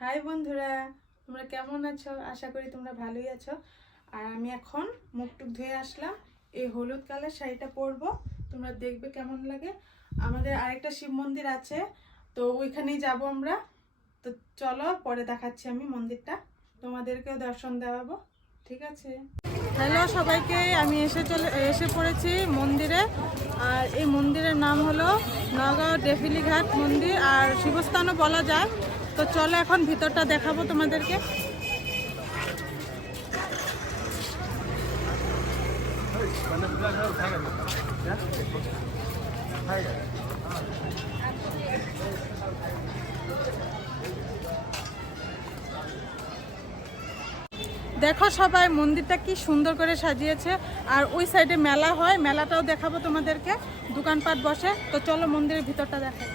High বন্ধুরা, তোমরা কেমন আছো? আশা করি তোমরা ভালোই আছো। আর আমি এখন মুখটুক ধুয়ে আসলাম। এই হলুদ কালার শাড়িটা পরবো, তোমরা দেখবে কেমন লাগে। আমাদের আরেকটা শিব মন্দির আছে, তো ওইখানেই যাব আমরা। তো চলো, পরে দেখাচ্ছি আমি মন্দিরটা, তোমাদেরকেও দর্শন দেওয়াবো। ঠিক আছে। হ্যালো সবাইকে, আমি এসে পড়েছি মন্দিরে। আর এই মন্দিরের নাম হলো নগাঁও ডেফিলিঘাট মন্দির, আর শিবস্থানও বলা যায়। তো চলো এখন ভিতরটা দেখাবো তোমাদেরকে। দেখো সবাই, মন্দিরটা কি সুন্দর করে সাজিয়েছে। আর ওই সাইডে মেলা হয়, মেলাটাও দেখাবো তোমাদেরকে, দোকানপাট বসে। তো চলো মন্দিরের ভিতরটা দেখাই।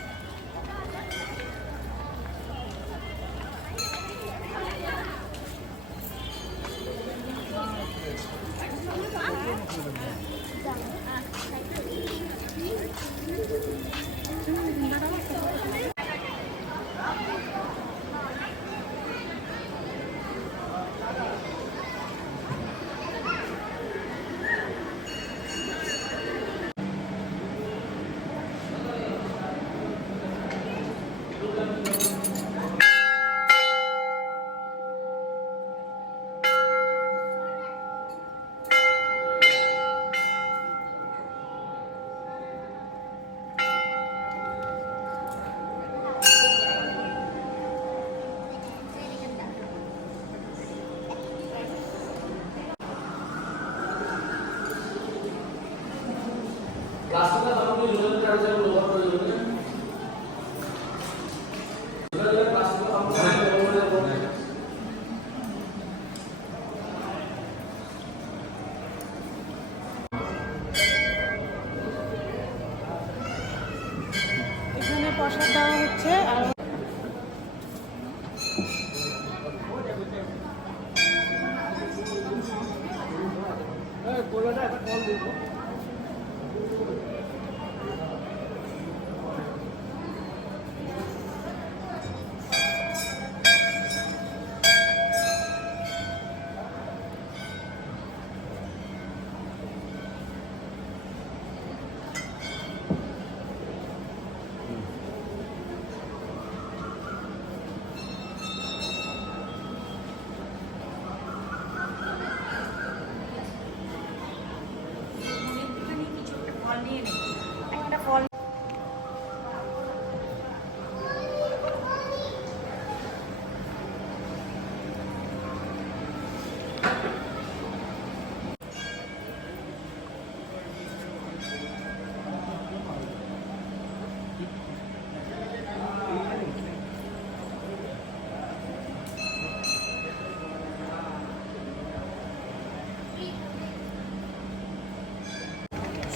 এখানে প্রসাদ দেওয়া হচ্ছে। আর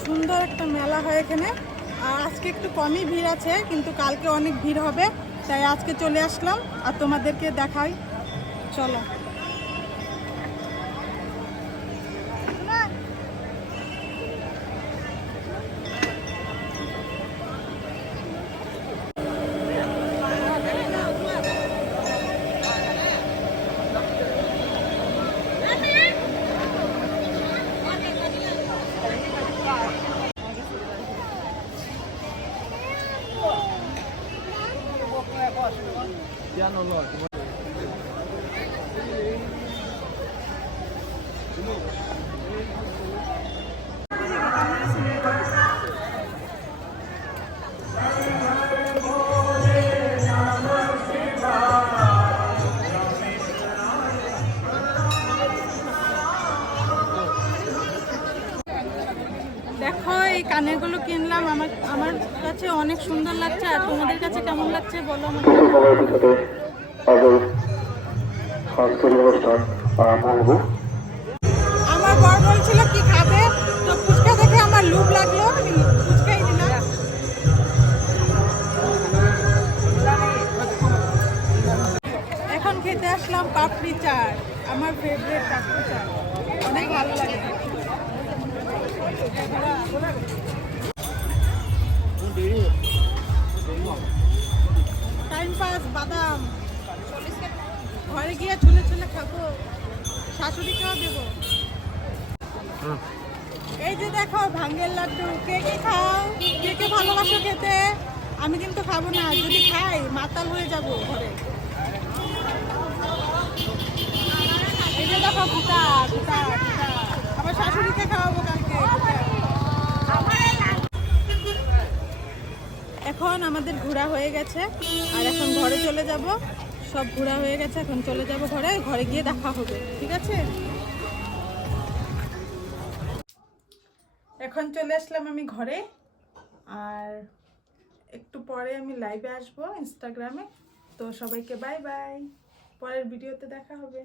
সুন্দর একটা মেলা হয় এখানে। আর আজকে একটু কমই ভিড় আছে, কিন্তু কালকে অনেক ভিড় হবে, তাই আজকে চলে আসলাম আর তোমাদেরকে দেখাই। চলো। দেখো, এই কানেরগুলো কিনলাম, আমার কাছে অনেক সুন্দর লাগছে। আর তোমাদের কাছে কেমন লাগছে বলো আমাকে। আমার বর বলছিল কি খাবে, তো ফুচকা দেখে আমার লোভ লাগলো, ফুচকাই দিলাম। এখন খেতে আসলাম পাপড়ি চাট, আমার ফেভারিট পাপড়ি চাট, অনেক ভালো লাগে। টাইম পাস বাদাম 40 গিয়ে ঝুলে ঝুলে খাবো, শাশুড়িকেও দেবো। এই যে দেখো ভাঙ্গের লাড্ডু, কে কে খাও, কে কে ভালোবাসো খেতে। আমি কিন্তু খাবো না, যদি খাই মাতাল হয়ে যাবো ঘরে। এই যে দেখো ফুটা ফুটা ফুটা, আমার শাশুড়িকে খাওয়াবো কালকে। এখন আমাদের ঘোরা হয়ে গেছে, আর এখন ঘরে চলে যাব। সব ঘোরা হয়ে গেছে, এখন চলে যাব ঘরে, ঘরে গিয়ে দেখা হবে, ঠিক আছে? এখন চলে আসলাম আমি ঘরে, আর একটু পরে আমি লাইভে আসবো ইনস্টাগ্রামে। তো সবাইকে বাই বাই, পরের ভিডিওতে দেখা হবে।